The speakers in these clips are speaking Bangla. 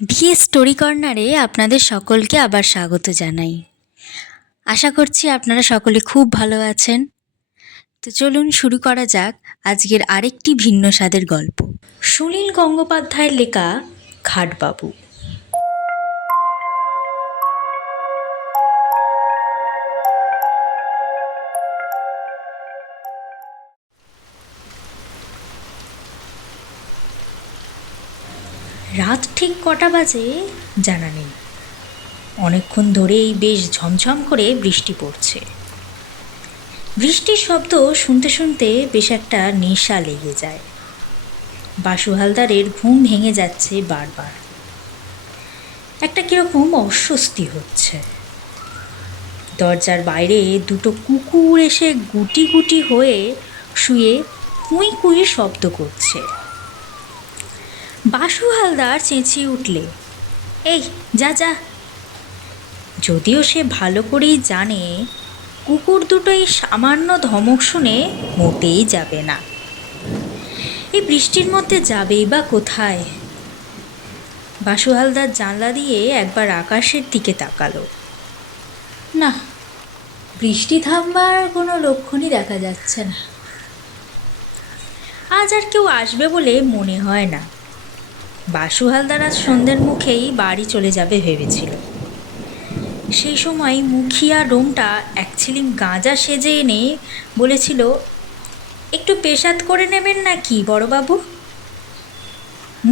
বিয়ে স্টোরি কর্নারে আপনাদের সকলকে আবার স্বাগত জানাই। আশা করছি আপনারা সকলে খুব ভালো আছেন। তো চলুন শুরু করা যাক আজকের আরেকটি ভিন্ন স্বাদের গল্প। সুনীল গঙ্গোপাধ্যায়ের লেখা ঘাটবাবু। রাত ঠিক কটা বাজে জানা নেই। অনেকক্ষণ ধরেই বেশ ঝমঝম করে বৃষ্টি পড়ছে। বৃষ্টির শব্দ শুনতে শুনতে বেশ একটা নেশা লেগে যায়। বাসু হালদারের ঘুম ভেঙে যাচ্ছে বারবার। একটা কিরকম অস্বস্তি হচ্ছে। দরজার বাইরে দুটো কুকুর এসে গুটি গুটি হয়ে শুয়ে কুই কুই শব্দ করছে। বাসু হালদার চেঁচিয়ে উঠলে, এই যা যা। যদিও সে ভালো করেই জানে কুকুর দুটো এই সামান্য ধমক শুনে মোটেই যাবে না। এই বৃষ্টির মধ্যে যাবেই বা কোথায়? বাসু হালদার জানলা দিয়ে একবার আকাশের দিকে তাকালো। না, বৃষ্টি থামবার কোনো লক্ষণই দেখা যাচ্ছে না। আজ আর কেউ আসবে বলে মনে হয় না। বাসু হালদার আজ সন্ধ্যের মুখেই বাড়ি চলে যাবে ভেবেছিল। সেই সময় মুখিয়া ডোমটা এক ছিলিম গাঁজা সেজে এনে বলেছিল, একটু পেশাদ করে নেবেন নাকি বড়বাবু?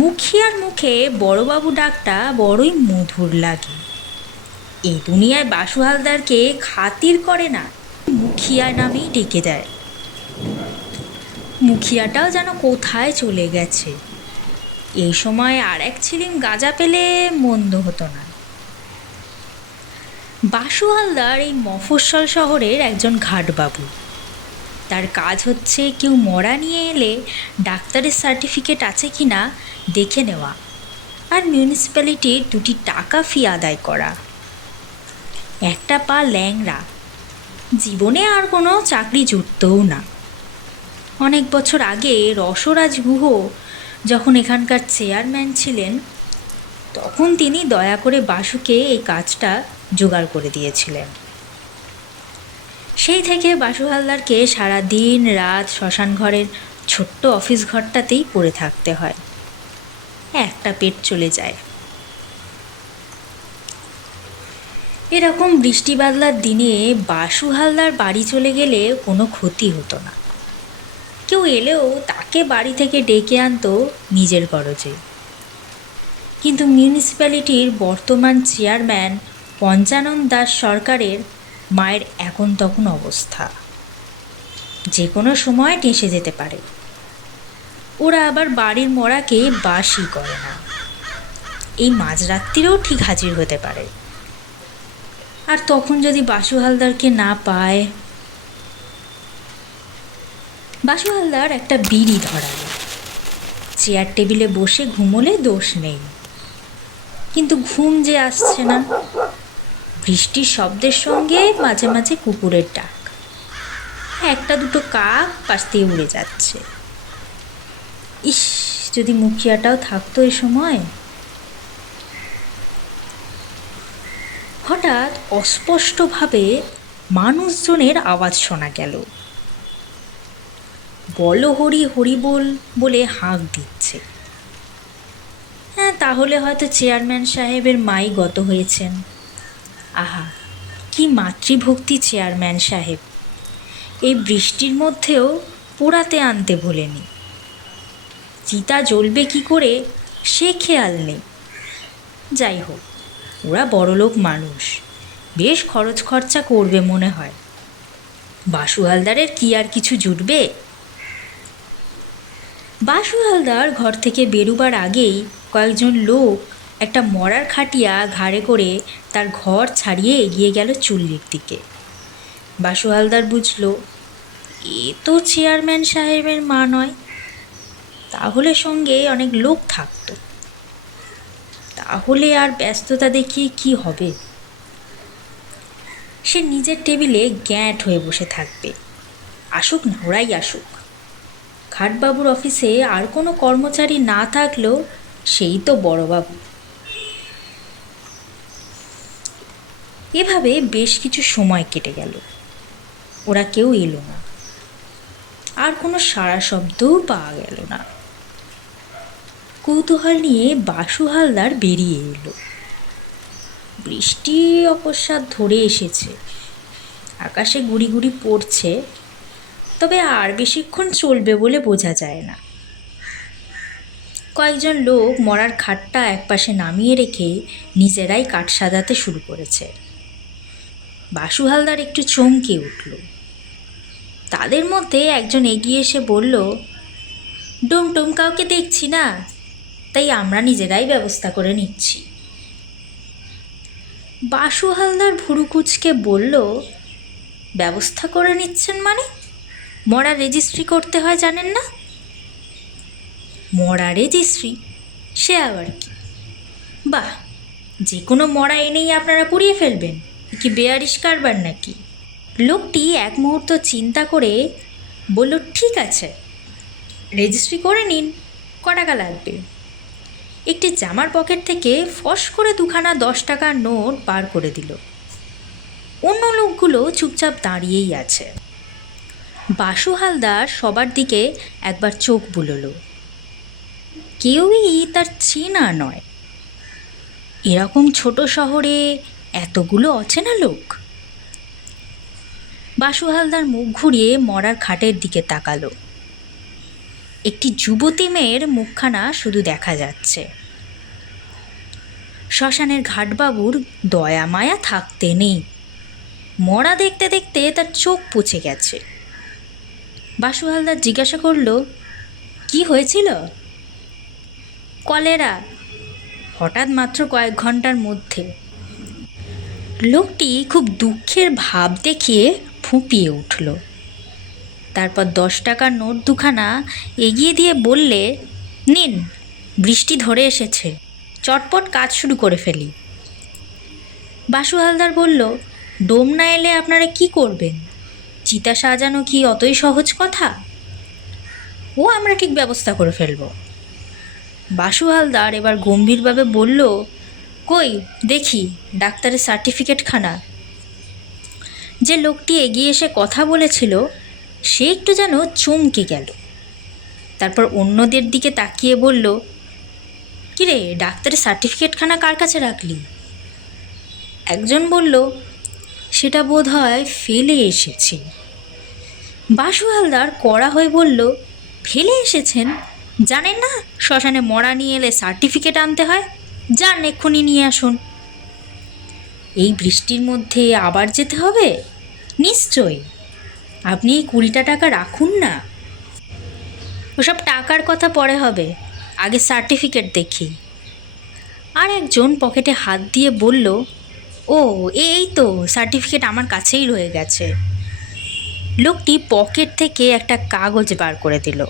মুখিয়ার মুখে বড়বাবু ডাকটা বড়ই মধুর লাগে। এই দুনিয়ায় বাসু হালদারকে খাতির করে না, মুখিয়া নামেই ডেকে দেয়। মুখিয়াটাও যেন কোথায় চলে গেছে। এই সময় আর এক ছিলিম গাঁজা পেলে মন্দ হতো না। বাসু হালদার এই মফস্বল শহরের একজন ঘাটবাবু। তার কাজ হচ্ছে কেউ মরা নিয়ে এলে ডাক্তারের সার্টিফিকেট আছে কি না দেখে নেওয়া, আর মিউনিসিপ্যালিটির 2টি টাকা ফি আদায় করা। একটা পা ল্যাংড়া, জীবনে আর কোনো চাকরি জুটতও না। অনেক বছর আগে রসরাজ গুহ যখন এখানকার চেয়ারম্যান ছিলেন, তখন তিনি দয়া করে বাসুকে এই কাজটা জোগাড় করে দিয়েছিলেন। সেই থেকে বাসু হালদারকে সারা দিন রাত শ্মশান ঘরের ছোট্ট অফিস ঘরটাতেই পড়ে থাকতে হয়। একটা পেট চলে যায়। এরকম বৃষ্টি বাদলার দিনে বাসু হালদার বাড়ি চলে গেলে কোনো ক্ষতি হতো না। কেউ এলেও তাকে বাড়ি থেকে ডেকে আনতো নিজের গরজে। কিন্তু মিউনিসিপ্যালিটির বর্তমান চেয়ারম্যান পঞ্চানন দাস সরকারের মায়ের এখন তখন অবস্থা, যে কোনো সময় টেসে যেতে পারে। ওরা আবার বাড়ির মরাকে বাসই করে না, এই মাঝরাত্রিরেও ঠিক হাজির হতে পারে। আর তখন যদি বাসু হালদারকে না পায়। বাসু হালদার একটা বিড়ি ধরালো। চেয়ার টেবিলে বসে ঘুমোলে দোষ নেই, কিন্তু ঘুম যে আসছে না। বৃষ্টির শব্দের সঙ্গে মাঝে মাঝে কুকুরের ডাক, একটা দুটো কাক পাশ দিয়ে উড়ে যাচ্ছে। ইস, যদি মুখিয়াটাও থাকতো এ সময়। হঠাৎ অস্পষ্টভাবে মানুষজনের আওয়াজ শোনা গেল। বলো হরি হরি বল বলে হাঁক দিচ্ছে। হ্যাঁ, তাহলে হয়তো চেয়ারম্যান সাহেবের মাই গত হয়েছেন। আহা, কি মাতৃভক্তি চেয়ারম্যান সাহেব! এই বৃষ্টির মধ্যেও পোড়াতে আনতে ভোলেনি। চিতা জ্বলবে কি করে সে খেয়াল নেই। যাই হোক, ওরা বড়লোক মানুষ, বেশ খরচ খরচা করবে মনে হয়। বাসু হালদারের কি আর কিছু জুটবে? বাসু হালদার ঘর থেকে বেরুবার আগেই কয়েকজন লোক একটা মরার খাটিয়া ঘাড়ে করে তার ঘর ছাড়িয়ে এগিয়ে গেল চুল্লির দিকে। বাসু হালদার বুঝল, এ তো চেয়ারম্যান সাহেবের মা নয়। তাহলে সঙ্গে অনেক লোক থাকতো। তাহলে আর ব্যস্ততা দেখিয়ে কি হবে? সে নিজের টেবিলে গ্যাঁট হয়ে বসে থাকবে। আসুক না, ওরাই আসুক। ঘাটবাবুর অফিসে আর কোনো কর্মচারী না থাকলেও সেই তো বড়বাবু। এভাবে বেশ কিছু সময় কেটে গেল। ওরা কেউ এলো না, আর কোনো সাড়া শব্দও পাওয়া গেল না। কৌতূহল নিয়ে বাসু হালদার বেরিয়ে এলো। বৃষ্টি অকস্মাৎ ধরে এসেছে, আকাশে গুড়ি গুড়ি পড়ছে, তবে আর বেশিক্ষণ চলবে বলে বোঝা যায় না। কয়েকজন লোক মরার খাটটা একপাশে নামিয়ে রেখে নিজেরাই কাঠ সাজাতে শুরু করেছে। বাসু হালদার একটু চমকে উঠল। তাদের মধ্যে একজন এগিয়ে এসে বলল, ডুমটুম কাউকে দেখছি না, তাই আমরা নিজেরাই ব্যবস্থা করে নিচ্ছি। বাসু হালদার ভুরু কুঁচকে বলল, ব্যবস্থা করে নিচ্ছেন মানে? মরা রেজিস্ট্রি করতে হয় জানেন না? মরা রেজিস্ট্রি? সে আবার কি? বাহ, যে কোনো মরা এনেই আপনারা পুড়িয়ে ফেলবেন? কি বেয়ারিশ কারবার নাকি? লোকটি এক মুহূর্ত চিন্তা করে বলল, ঠিক আছে, রেজিস্ট্রি করে নিন, ক টাকা লাগবে? একটি জামার পকেট থেকে ফস করে দুখানা 10 টাকার নোট বার করে দিল। অন্য লোকগুলো চুপচাপ দাঁড়িয়েই আছে। বাসু হালদার সবার দিকে একবার চোখ বুলোল। কেউই তার চেনা নয়। এরকম ছোট শহরে এতগুলো অচেনা লোক। বাসু হালদার মুখ ঘুরিয়ে মরার খাটের দিকে তাকালো। একটি যুবতী মেয়ের মুখখানা শুধু দেখা যাচ্ছে। শ্মশানের ঘাটবাবুর দয়া মায়া থাকতে নেই। মরা দেখতে দেখতে তার চোখ পুছে গেছে। বাসু হালদার জিজ্ঞাসা করল, কি হয়েছিল? কলেরা, হঠাৎ মাত্র কয়েক ঘন্টার মধ্যে। লোকটি খুব দুঃখের ভাব দেখিয়ে ফুঁপিয়ে উঠল। তারপর 10 টাকার নোট দুখানা এগিয়ে দিয়ে বললে, নিন, বৃষ্টি ধরে এসেছে, চটপট কাজ শুরু করে ফেলি। বাসু হালদার বলল, ডোম না এলে আপনারা কি করবেন? চিতা সাজানো কি অতই সহজ কথা? ও আমরা ঠিক ব্যবস্থা করে ফেলব। বাসু হালদার এবার গম্ভীরভাবে বলল, কই দেখি ডাক্তারের সার্টিফিকেটখানা। যে লোকটি এগিয়ে এসে কথা বলেছিল সে একটু যেন চমকে গেল। তারপর অন্যদের দিকে তাকিয়ে বলল, কিরে, ডাক্তারের সার্টিফিকেটখানা কার কাছে রাখলি? একজন বলল, সেটা বোধ হয় ফেলে এসেছি। বাসু হালদার কড়া হয়ে বলল, ফেলে এসেছেন? জানেন না শ্মশানে মরা নিয়ে এলে সার্টিফিকেট আনতে হয়? যান, এক্ষুনি নিয়ে আসুন। এই বৃষ্টির মধ্যে আবার যেতে হবে? নিশ্চয়ই, আপনি এই 20টা টাকা রাখুন না। ওসব টাকার কথা পরে হবে, আগে সার্টিফিকেট দেখি। আর একজন পকেটে হাত দিয়ে বলল, ও এই তো সার্টিফিকেট আমার কাছেই রয়ে গেছে। লোকটি পকেট থেকে একটা কাগজ বার করে দিল।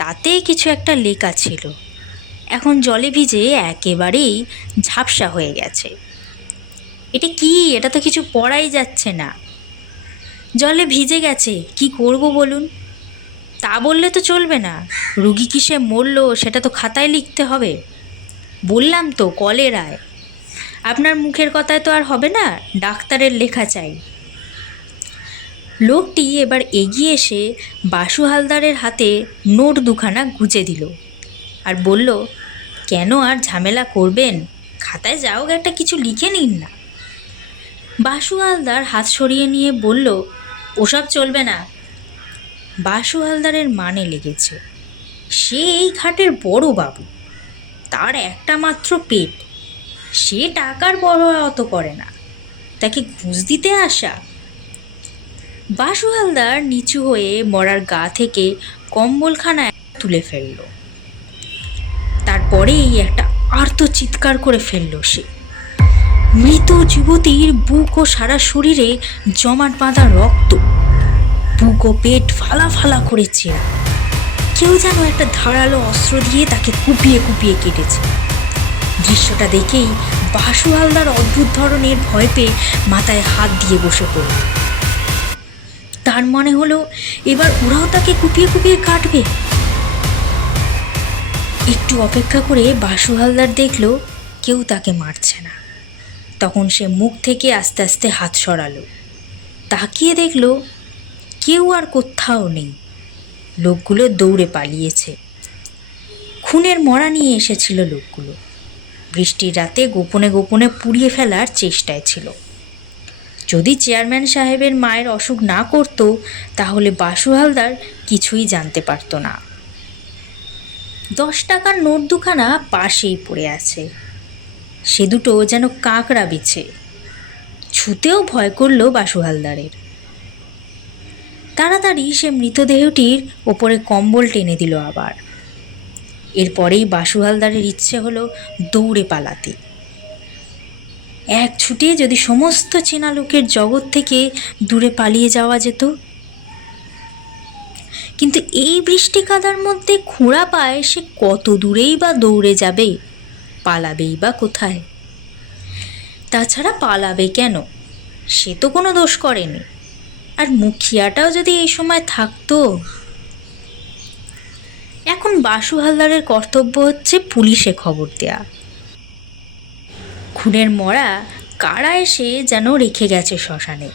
তাতে কিছু একটা লেখা ছিল। এখন জলে ভিজে একেবারেই ঝাপসা হয়ে গেছে। এটা কি? এটা তো কিছু পড়াই যাচ্ছে না। জলে ভিজে গেছে, কি করব বলুন? তা বললে তো চলবে না। রুগী কিসে মরল সেটা তো খাতায় লিখতে হবে। বললাম তো কলেরায়। আপনার মুখের কথায় তো আর হবে না, ডাক্তারের লেখা চাই। লোকটি এবার এগিয়ে এসে বাসু হালদারের হাতে নোট দুখানা গুজে দিল আর বলল, কেন আর ঝামেলা করবেন? খাতায় যাও একটা কিছু লিখে নিন না। বাসু হালদার হাত সরিয়ে নিয়ে বলল, ওসব চলবে না। বাসু হালদারের মানে লেগেছে। সে এই ঘাটের বড় বাবু, তার একটা মাত্র পেট। সে টাকার বড় অত করে না, তাকে ঘুষ দিতে আসা। বাসু হালদার নিচু হয়ে মরার গা থেকে কম্বলখানা তুলে ফেলল। তারপরেই একটা আর্ত চিৎকার করে ফেলল সে। মৃত যুবতীর বুক ও সারা শরীরে জমাট বাঁধা রক্ত, বুক ও পেট ফালা ফালা করে চেরা। কেউ যেন একটা ধারালো অস্ত্র দিয়ে তাকে কুপিয়ে কুপিয়ে কেটেছে। দৃশ্যটা দেখেই বাসু হালদার অদ্ভুত ধরনের ভয় পেয়ে মাথায় হাত দিয়ে বসে পড়ল। তার মনে হলো এবার ওরাও তাকে কুপিয়ে কুপিয়ে কাটবে। একটু অপেক্ষা করে বাসু হালদার দেখল কেউ তাকে মারছে না। তখন সে মুখ থেকে আস্তে আস্তে হাত সরালো। তাকিয়ে দেখলো কেউ আর কোথাও নেই। লোকগুলো দৌড়ে পালিয়েছে। খুনের মরা নিয়ে এসেছিল লোকগুলো। বৃষ্টির রাতে গোপনে গোপনে পুড়িয়ে ফেলার চেষ্টায় ছিল। যদি চেয়ারম্যান সাহেবের মায়ের অসুখ না করত, তাহলে বাসু হালদার কিছুই জানতে পারত না। 10 টাকার নোট দুখানা পাশেই পড়ে আছে। সে দুটো যেন কাঁকড়া বিছে। ছুতেও ভয় করল বাসু হালদারের। তাড়াতাড়ি সে মৃতদেহটির ওপরে কম্বল টেনে দিল আবার। এরপরেই বাসু হালদারের ইচ্ছে হলো দৌড়ে পালাতে। এক ছুটে যদি সমস্ত চেনা লোকের জগৎ থেকে দূরে পালিয়ে যাওয়া যেত। কিন্তু এই বৃষ্টি কাদার মধ্যে খোঁড়া পায়ে সে কত দূরেই বা দৌড়ে যাবে, পালাবেই বা কোথায়? তাছাড়া পালাবে কেন? সে তো কোনো দোষ করেনি। আর মুখিয়াটাও যদি এই সময় থাকতো। এখন বাসু হালদারের কর্তব্য হচ্ছে পুলিশে খবর দেয়া। খুনের মরা কারা এসে যেন রেখে গেছে শ্মশানে।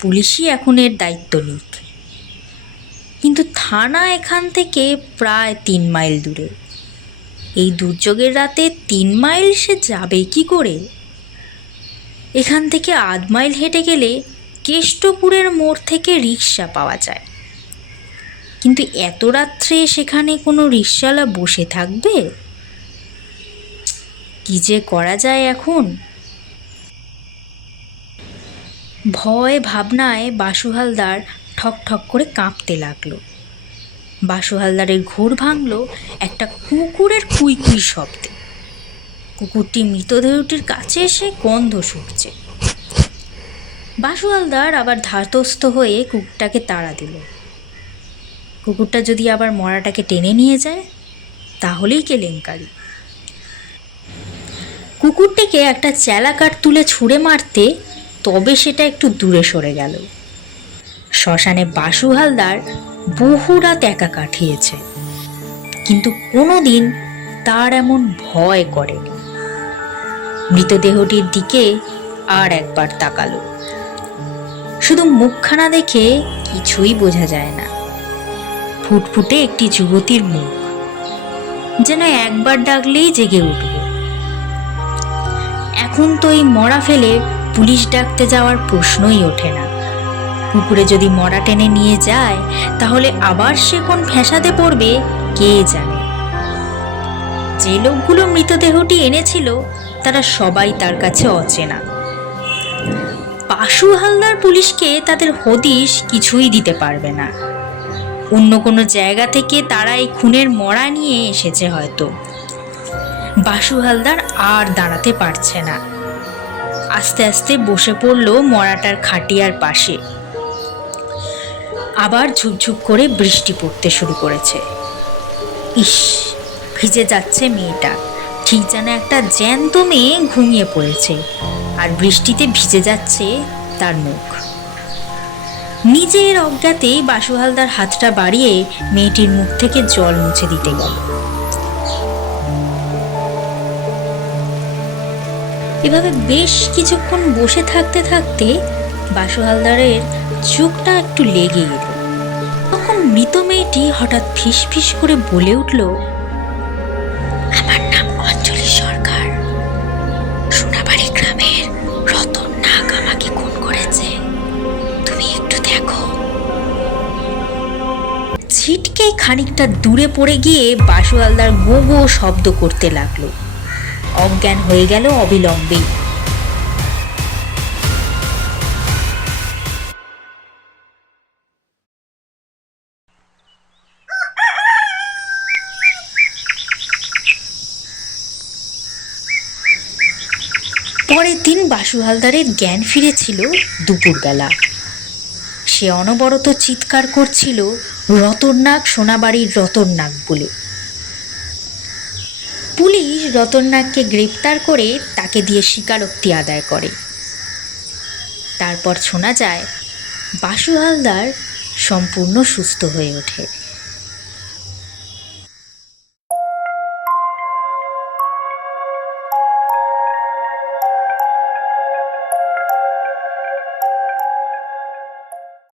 পুলিশই এখন এর দায়িত্ব নিক। কিন্তু থানা এখান থেকে প্রায় 3 মাইল দূরে। এই দুর্যোগের রাতে 3 মাইল সে যাবে কি করে? এখান থেকে 1/2 মাইল হেঁটে গেলে কেষ্টপুরের মোড় থেকে রিক্সা পাওয়া যায়। কিন্তু এত রাত্রে সেখানে কোনো রিক্সাওয়ালা বসে থাকবে? কি যে করা যায় এখন? ভয় ভাবনায় বাসু হালদার ঠক ঠক করে কাঁপতে লাগলো। বাসু হালদারের ঘোর ভাঙল একটা কুকুরের কুইকুই শব্দে। কুকুরটি মৃতদেহটির কাছে এসে গন্ধ শুকছে। বাসু হালদার আবার ধাতস্থ হয়ে কুকুরটাকে তাড়া দিল। কুকুরটা যদি আবার মরাটাকে টেনে নিয়ে যায়, তাহলেই কেলেঙ্কারি। কুকুরটিকে একটা চেলা কাঠ তুলে ছুঁড়ে মারতে তবে সেটা একটু দূরে সরে গেল। শ্মশানে বাসু হালদার বহু রাত একা কাটিয়েছে, কিন্তু কোনোদিন তার এমন ভয় করেনি। মৃতদেহটির দিকে আর একবার তাকালো। শুধু মুখখানা দেখে কিছুই বোঝা যায় না। ফুটফুটে একটি যুবতীর মুখ, যেন একবার ডাকলেই জেগে উঠবে। এখন তো এই মরা ফেলে পুলিশ ডাকতে যাওয়ার প্রশ্নই ওঠে না। কুকুরে যদি মরা টেনে নিয়ে যায়, তাহলে আবার সে কোন ফ্যাসাদে পড়বে কে জানে। যে লোকগুলো মৃতদেহটি এনেছিল তারা সবাই তার কাছে অচেনা। বাসু হালদার পুলিশকে তাদের হদিশ কিছুই দিতে পারবে না। অন্য কোনো জায়গা থেকে তারা এই খুনের মরা নিয়ে এসেছে হয়তো। বাসু হালদার আর দাঁড়াতে পারছে না। আস্তে আস্তে বসে পড়ল মরাটার খাটিয়ার পাশে। আবার ঝুপঝুপ করে বৃষ্টি পড়তে শুরু করেছে। ইস, ভিজে যাচ্ছে মেয়েটা, ঠিক যেন একটা জ্যান্ত মেয়ে ঘুমিয়ে পড়েছে, আর বৃষ্টিতে ভিজে যাচ্ছে তার মুখ। নিজের অজ্ঞাতেই বাসু হালদার হাতটা বাড়িয়ে মেয়েটির মুখ থেকে জল মুছে দিতে গেল। এভাবে বেশ কিছুক্ষণ বসে থাকতে থাকতে বাসু হালদারের চোখটা একটু লেগে এলো। তখন মৃত মেয়েটি হঠাৎ ফিস ফিস করে বলে উঠল, আমার নাম অঞ্জলি সরকার। সোনাবাড়ি গ্রামের রতন নাগ আমাকে খুন করেছে, তুমি একটু দেখো। ছিটকে খানিকটা দূরে পড়ে গিয়ে বাসু হালদার গো গো শব্দ করতে লাগলো। অজ্ঞান হয়ে গেল অবিলম্বেই। পরের দিন বাসু হালদারের জ্ঞান ফিরেছিল দুপুরবেলা। সে অনবরত চিৎকার করছিল, রতননাগ, সোনাবাড়ির রতননাগ বলে। পুলিশ রতননাগকে গ্রেপ্তার করে তাকে দিয়ে স্বীকারোক্তি আদায় করে। তারপর শোনা যায় বাসু হালদার সম্পূর্ণ সুস্থ হয়ে ওঠে।